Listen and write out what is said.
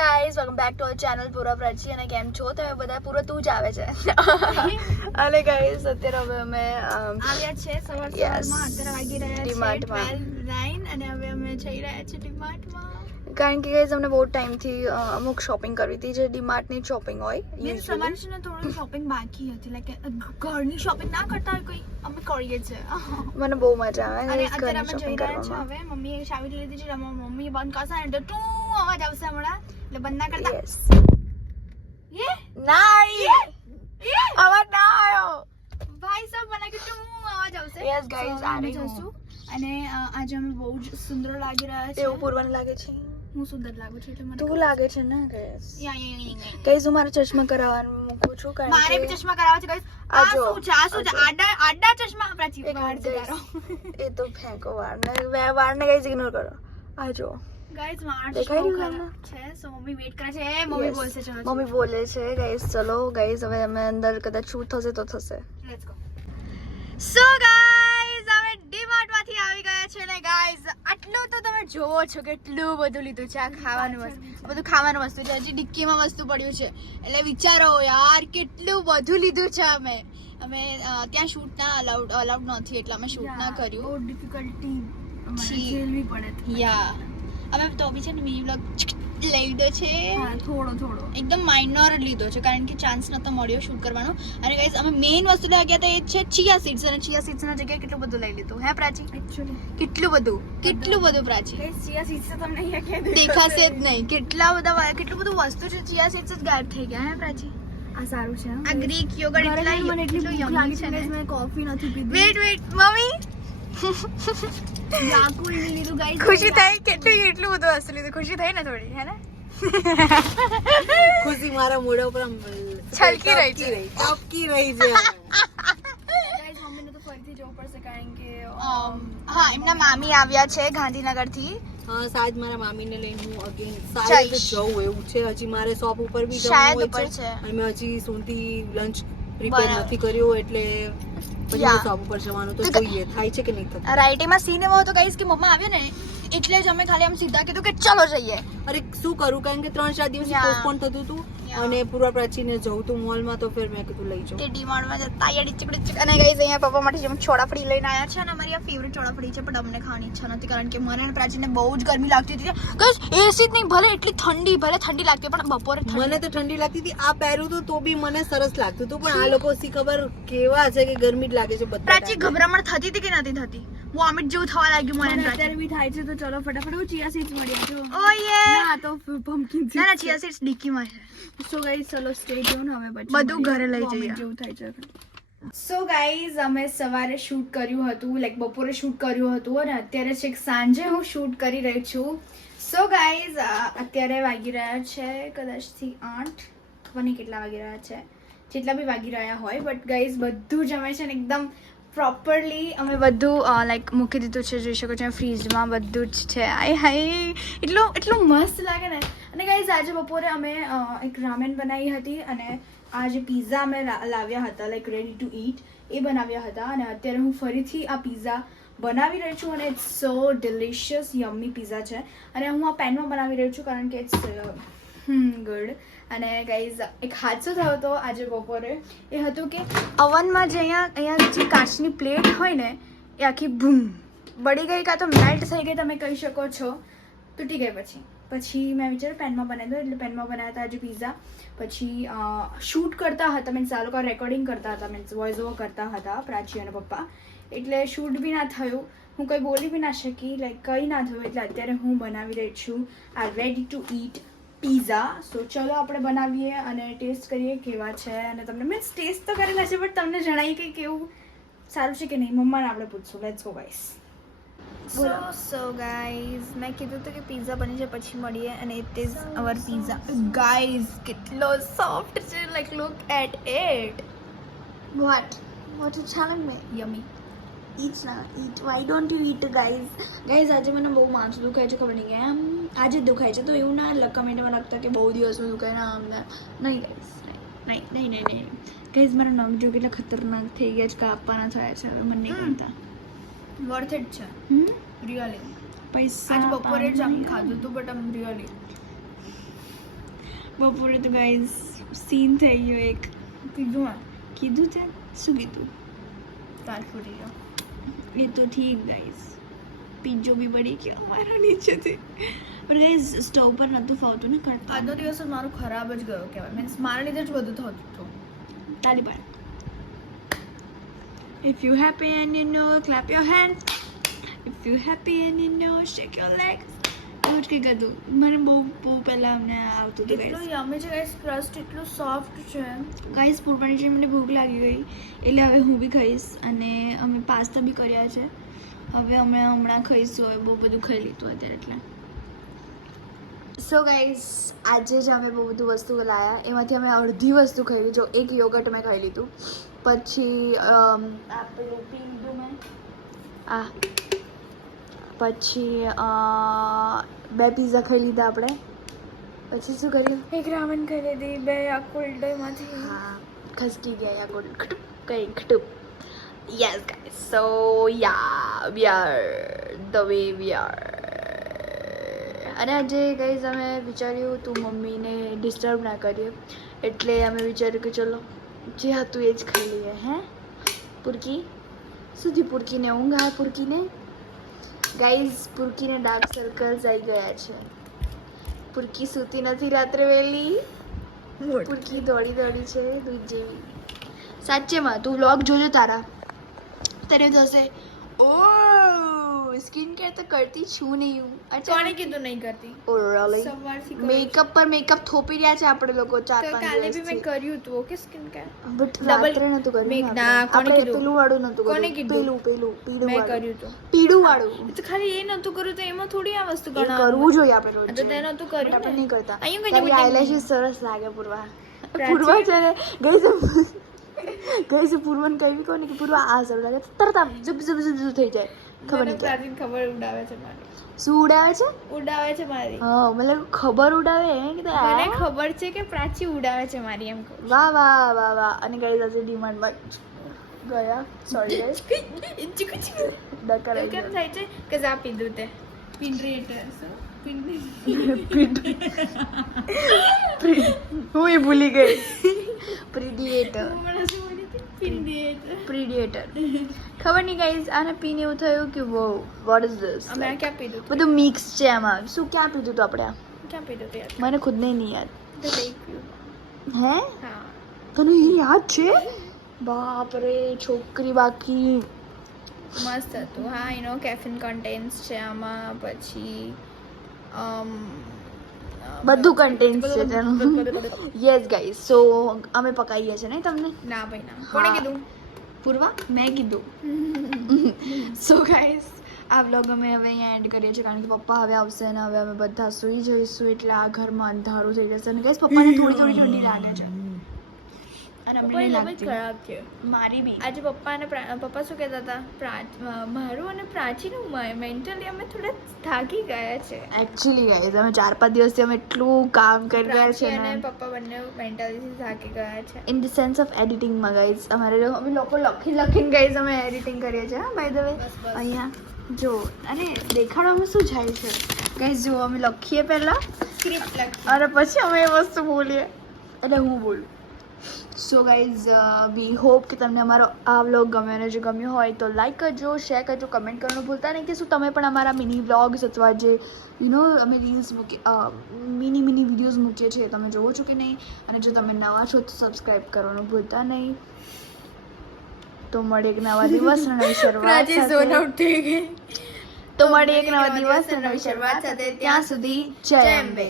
Guys welcome back to our channel પૂરા પ્રાચી અને કેમ છો તમે બધા? પૂરો તું જ આવે છે અને ગાઈઝ અત્યારે હવે અમે આવ્યા છે સવારમાં અત્યારે વાગી રહ્યા છે 12:09 અને હવે અમે જઈ રહ્યા છીએ ડીમાર્ટમાં કારણ કે ગાઈઝ અમને બહુ ટાઈમથી અમુક શોપિંગ કરવી હતી જે ડીમાર્ટની શોપિંગ હોય મીન્સ અમારે છે ને થોડું શોપિંગ બાકી હતી લાઈક ઘરની શોપિંગ ના કરતા હોય કોઈ અમે કરીએ છીએ મને બહુ મજા આવે અને અત્યારે અમે જઈ રહ્યા છીએ હવે મમ્મીએ ચાવી લીધી છે મમ્મી બંધ કરશે ને તો ટુ અવાજ આવશે હમણાં એટલે બંધ ના કરતા યે નાઈ અવાજ ના આવ્યો ભાઈ સાહેબ મને કે ટુ અવાજ આવશે યસ ગાઈઝ આને જશું અને આજે અમે બહુ જ સુંદર લાગી રહ્યા છે એવું પૂર્વન લાગે છે હું સુંદર લાગુ છું એટલે મને તું લાગે છે ને ગાઈઝ યા ગાઈઝ હું મારા ચશ્મા કરાવવાનું મૂકું છું કારણ મારે બી ચશ્મા કરાવવા છે ગાઈસ આ શું છે આડા ચશ્મા પ્રાચી બહાર જગારો એ તો ફેંકો વારને ગાઈઝ ઇગ્નોર કરો આ જો ગાઈસ માર દેખાઈ શો રહ્યું ખરાબ છે સો મમ્મી વેઇટ કરે છે મમ્મી બોલશે ચલો મમ્મી બોલે છે ગાઈઝ ચલો ગાઈઝ હવે અમે અંદર કદાચ શૂટ થશે તો થશે લેટ્સ ગો સો ગાઈસ અમે ડીમાર્ટ માંથી આવી ગયા છે ને ગાઈસ આટલું તો તમે જોવો છો કેટલું બધું લીધું છે આ ખાવાનું વસ્તુ બધું ખાવાનું વસ્તુ છે હજી ડિક્કીમાં વસ્તુ પડ્યું છે એટલે વિચારો યાર કેટલું બધું લીધું છે અમે ત્યાં શૂટ ના અલાઉડ નથી એટલે અમે શૂટ ના કર્યું બહુ ડિફિકલ્ટી ઝેલવી પડે યા અમે તો બી છે ને મિની વ્લોગ લઈ લીધો છે થોડો એકદમ માઇનોર લીધો છે કારણ કે ચાન્સ નતો મળ્યો શૂટ કરવાનો અને ગાઈસ અમે મેઇન વસ્તુ લઈ ગયા હતા એ છે ચિયા સીડ્સ અને ચિયા સીડ્સ ના જગ્યાએ કેટલું બધું લઈ લીધું હે પ્રાચી એક્ચ્યુઅલી કેટલું બધું પ્રાચી ગાઈસ ચિયા સીડ્સ તો તમને અહીંયા કે દેખાશે જ નહીં કેટલું બધું વસ્તુ છે ચિયા સીડ્સ જ ગાયબ થઈ ગયા હે પ્રાચી આ સારું છે આ ગ્રીક યોગર્ટ મને એટલી ભૂખ લાગી છે ને મેં કોફી નથી પીધી વેટ મમ્મી ખુશી થઈ કેટલું બધું હસી લીધું ખુશી થઈ ને થોડી હે ને ખુશી મારા મોઢા ઉપર છલકી રહી છે ટપકી રહી છે ગાઈસ મમ્મીને તો ફરીથી જવું પડશે કારણ કે હા એમના મામી આવ્યા છે ગાંધીનગર થી હા સાજ મારા મામીને લઈને હું અગેન સાહેબ જવું એવું છે હજી મારે શોપ ઉપર બી શાયદ જવું ઉપર હોય છે અને મેં હજી સુધી લંચ પ્રિપેર નથી કર્યો એટલે પછી શોપ ઉપર જવાનું તો જોઈએ થાય છે કે નહીં થતું રાઈટીમાં સીન એવો હતો ગાઈસ કે મમ્મા આવ્યો ને એટલે જ અમે ખાલી આમ સીધા કીધું કે ચલો જઈએ અરે શું કરું કારણ કે 3-4 દિવસ પોસ્ટપોન થતું હતું અને પૂર્વ પ્રાચીને જવું તું મોલમાં તો ફિર મેં કીધું લઈ જાઉં તે ડીમાર્ટમાં જતા યાર ડિચક અને ગાઈસ અહીંયા પપ્પા માટે જેમ ચોળાફળી લઈને આવ્યા છે અને અમારી આ ફેવરિટ ચોળાફળી છે પણ અમને ખાવાની ઈચ્છા નથી કારણ કે મને અને પ્રાચીને બહુ જ ગરમી લાગતી હતી ગાઈસ એસી જ નહીં ભલે એટલી ઠંડી લાગતી પણ બપોરે મને તો ઠંડી લાગતી હતી આ પહેર્યું તો બી મને સરસ લાગતું હતું પણ આ લોકો સી ખબર કેવા છે કે ગરમી જ લાગે છે બધા પ્રાચી ગભરામણ થતી હતી કે નથી થતી વોમિટ જેવું થવા લાગ્યું મને અત્યારે બી થાય છે તો ચલો ફટાફટ હું ચિયા સીડ્સ મળ્યા છો ઓ યે ના તો પમ્પકિન ના ચિયા સીડ્સ ડિક્કીમાં છે સો ગાઈસ ચલો સ્ટે ટ્યુન હવે પછી બધું ઘરે લઈ જઈએ જેવું થાય છે સો ગાઈઝ અમે સવારે શૂટ કર્યું હતું લાઈક બપોરે શૂટ કર્યું હતું અને અત્યારે છેક સાંજે હું શૂટ કરી રહી છું સો ગાઈઝ અત્યારે વાગી રહ્યા છે કદાચથી 8 ખબર નહીં કેટલા વાગી રહ્યા છે જેટલા બી વાગી રહ્યા હોય બટ ગાઈઝ બધું જ અમે છે ને એકદમ પ્રોપરલી અમે બધું લાઈક મૂકી દીધું છે જોઈ શકો છો ફ્રીજમાં બધું જ છે એટલું મસ્ત લાગે ને અને ગાઈઝ આજે બપોરે અમે એક રામેન બનાવી હતી અને આ જે પિઝા અમે લાવ્યા હતા લાઈક રેડી ટુ ઈટ એ બનાવ્યા હતા અને અત્યારે હું ફરીથી આ પિઝા બનાવી રહી છું અને it's so delicious yummy pizza છે અને હું આ પેનમાં બનાવી રહી છું કારણ કે ઇટ્સ ગુડ અને ગાઈઝ એક હાદસો થયો હતો આજે બપોરે એ હતું કે અવનમાં જે અહીંયા જે કાચની પ્લેટ હોય ને એ આખી બૂમ બળી ગઈ કાં તો મેલ્ટ થઈ ગઈ તમે કહી શકો છો તૂટી ગઈ પછી મેં વિચાર્યું પેનમાં બનાવી દો એટલે પેનમાં બનાવ્યા હતા આજે પિઝા પછી શૂટ કરતા હતા મીન્સ આ લોકો રેકોર્ડિંગ કરતા હતા મીન્સ વોઇસ ઓવર કરતા હતા પ્રાચી અને પપ્પા એટલે શૂટ બી ના થયું હું કંઈ બોલી બી ના શકી લાઈક કંઈ ના થયું એટલે અત્યારે હું બનાવી રહી છું આ રેડી ટુ ઈટ પિઝા સો ચલો આપણે બનાવીએ અને ટેસ્ટ કરીએ કેવા છે અને તમને મીન્સ ટેસ્ટ તો કરેલા છે બટ તમને જણાવી કે કેવું સારું છે કે નહીં મમ્માને આપણે પૂછશું let's go guys so guys મેં કીધું હતું કે પિઝા બની જાય પછી મળીએ અને it is our pizza guys કેટલો સોફ્ટ છે like look at it what you telling me yummy eat why don't you eat guys આજે મને બહુ માથું દુખાય છે ખબર નહીં કેમ આજે જ દુખાય છે તો એવું ના કમેન્ટમાં લખતા કે બહુ દિવસમાં દુખાય ના અમને નહીં ગાઈઝ નહીં ગાઈઝ મારા નખ જો કેટલા ખતરનાક થઈ ગયા છે કાપવાના થયા છે હવે મને નહીં ગમતા વર્થ ઇટ છે રિયલી પૈસા આજ બપોરે જ આમ ખાધું હતું બટ આમ રિયલી બપોરે તો ગાઈઝ સીન થઈ ગયો એક. કીધું કીધું છે? શું કીધું? કાલ ફૂટી ગયો. એ તો ઠીક ગાઈઝ, પીજો બી પડી ગયો અમારા નીચેથી. પણ ગાઈઝ સ્ટવ પર નહોતું ફાવતું ને કરતા. આજનો દિવસ જ મારો ખરાબ જ ગયો કહેવાય. મીન્સ મારા લીધે જ બધું થતું હતું. તાલી પાડ. If you happy and you know, clap your hands. If you happy and you know, shake your legs. એવું જ કંઈક હતું. મને બહુ પહેલાં અમને આવતું હતું એટલું ગાઈઝ. યમી છે ગાઈસ, ક્રસ્ટ એટલું સોફ્ટ છે. ગાઈઝ પૂરવાની છે, મને ભૂખ લાગી ગઈ એટલે હવે હું બી ખાઈશ. અને અમે પાસ્તા બી કર્યા છે. હવે અમે હમણાં ખાઈશું. હવે બહુ બધું ખાઈ લીધું અત્યારે એટલે. સો ગાઈઝ આજે જ અમે બહુ બધું વસ્તુ લાવ્યા. એમાંથી અમે અડધી વસ્તુ ખાઈ લીધી. જો એક યોગર્ટ મેં ખાઈ લીધું, પછી પેલું પી લીધું મેં, પછી 2 પિઝા ખાઈ લીધા આપણે. પછી શું કર્યું? એક રાવણ ખાઈ લીધી, 2 યાકુલ્ટમાંથી. હા, ખસકી ગયા યાકુલ્ટ કઈ ખટુપ. Yes guys, so ya we are the way we are. અને આજે ગાઈઝ અમે વિચાર્યું તું મમ્મીને ડિસ્ટર્બ ના કરીએ, એટલે અમે વિચાર્યું કે ચલો જે હતું એ જ ખાઈ લઈએ. હે પુરકી સુધી પુરકીને ઊંઘ આવે. પુરકીને ગાઈઝ, પુરકીને ડાર્ક સર્કલ્સ આવી ગયા છે. પુરકી સૂતી નથી રાત્રે વહેલી. પુરકી દોડી છે દૂધ જેવી. સાચેમાં તું વ્લોગ જોજો તારા, તારે થશે ઓ સ્કિન કેર તો કરતી છું નહીં હું. કોણે કીધું નહીં કરતી? ઓ really? સવારથી કરું. મેકઅપ પર મેકઅપ થોપી રહ્યા છે આપણે લોકો 4-5 તો કાલે બી મેં દિવસથી. કર્યું હતું. Okay skin care but Double- રાત્રે નતું કર્યું મેક- ને ના, આપણે. કોણે આપણે કીધું? પેલું વાળું નતું કોણે કર્યું. કીધું? પીળું પીળું મેં વાળું. કર્યું હતું. પીળું વાળું તો ખાલી એ નતું કર્યું તો એમાં થોડી આ વસ્તુ એ ગણાવવાનું. કરવું જોઈએ આપણે રોજ. તો તે નતું કર્યું But આપણે ને. નહીં કરતા. અહીંયા કઈ તારી જવું eyelashes સરસ લાગે પૂર્વા. પ્રાચી. પૂર્વા છે ને ગઈ પૂર્વને કહ્યું કહો ને કે પૂર્વા આ સારું લાગે, તરત આમ ઝુપ ઝુપ ઝુપ ઝુપ થઈ જાય. ખબર મને નહીં કેમ. પ્રાચીન ખબર ઉડાવે છે મારી. શું ઉડાવે છે? ઉડાવે છે મારી. હા મતલબ ખબર ઉડાવે હે કે તે મને આ? ખબર છે કે પ્રાચી ઉડાવે છે મારી એમ કહું. વાહ વાહ વાહ વાહ. અને ગાઈઝ આજે ડીમાર્ટમાં ગયા. સોરી ગાઈઝ, ડકર આવી કેમ ગયો. થાય છે કે જા પીધું તે પિન્ડ્રેટર પિન્ડ્રી હું એ ભૂલી ગઈ. પ્રિડિએટર પિન્ડ્રેટર. પ્રિડિએટર ખબર નહીં ગાઈઝ, આને પીને એવું થયું કે વો વોટ ઇઝ ધીસ. અમે આ ક્યાં પીધું હતું? બધું મિક્સ છે આમાં. શું ક્યાં પીધું હતું આપણે આ? ક્યાં પીધું હતું યાર? મને ખુદને નહીં યાદ. તો લઈ પીવું. હે હા તને એ યાદ છે? બાપ રે છોકરી બાકી. મસ્ત હતું. હા એનો કેફીન કન્ટેન્ટ્સ છે આમાં. પછી બધું કન્ટેન્ટ છે તેનું. બધું. યસ ગાઈઝ, સો અમે પકાવીએ છીએ નહીં તમને ના ભાઈ ના. કોણે હા. કીધું? પૂર્વા મેં કીધું. સો ગાઈઝ આ બ્લોગ અમે હવે અહીંયા એન્ડ કરીએ છીએ, કારણ કે પપ્પા હવે આવશે અને હવે અમે બધા સૂઈ જઈશું, એટલે આ ઘરમાં અંધારું થઈ જશે. અને ગાઈઝ પપ્પાને થોડી થોડી ઠંડી લાગે છે અને અમને નહીં પપ્પાની તબિયત લાગતી. ખરાબ છે. મારી બી. આજે પપ્પા શું કહેતા હતા, મારું અને પ્રાચીનું મેન્ટલી અમે થોડા થાકી ગયા છે. એકચ્યુઅલી ગાઈઝ અમે 4-5 દિવસથી અમે એટલું કામ કરી રહ્યા પ્રાચી છે અને ને, પપ્પા બંને મેન્ટલી થાકી ગયા છે. ઇન ધ સેન્સ ઓફ એડિટિંગમાં ગાઈઝ. અમે લોકો લખીને ગાઈઝ અમે એડિટિંગ કરીએ છીએ. હા બાય ધ વે બસ, બસ. અહીંયા જો અને દેખાડવામાં શું જાય છે ગાઈઝ, જો અમે લખીએ પહેલાં સ્ક્રિપ્ટ લખી. અને પછી અમે એ વસ્તુ બોલીએ, એટલે હું બોલું. સો ગાઈઝ વી હોપ કે તમને અમારો આ વ્લોગ ગમ્યો, અને જો ગમ્યો હોય તો લાઈક કરજો, શેર કરજો, કમેન્ટ કરવાનું ભૂલતા નહીં કે શું તમે પણ અમારા મિની વ્લોગ્સ અથવા જે અમે રીલ્સ મિની વિડીયોઝ મૂકીએ છીએ તમે જોવો છો કે નહીં. અને જો તમે નવા છો તો સબસ્ક્રાઈબ કરવાનું ભૂલતા નહીં. તો મળે એક નવા દિવસ અને નવી શરૂઆત પ્રાચી ઝોન સાથે. આઉટ થઈ ગઈ. તો મળે એક નવા દિવસ અને નવી શરૂઆત સાથે. ત્યાં સુધી જય અંબે.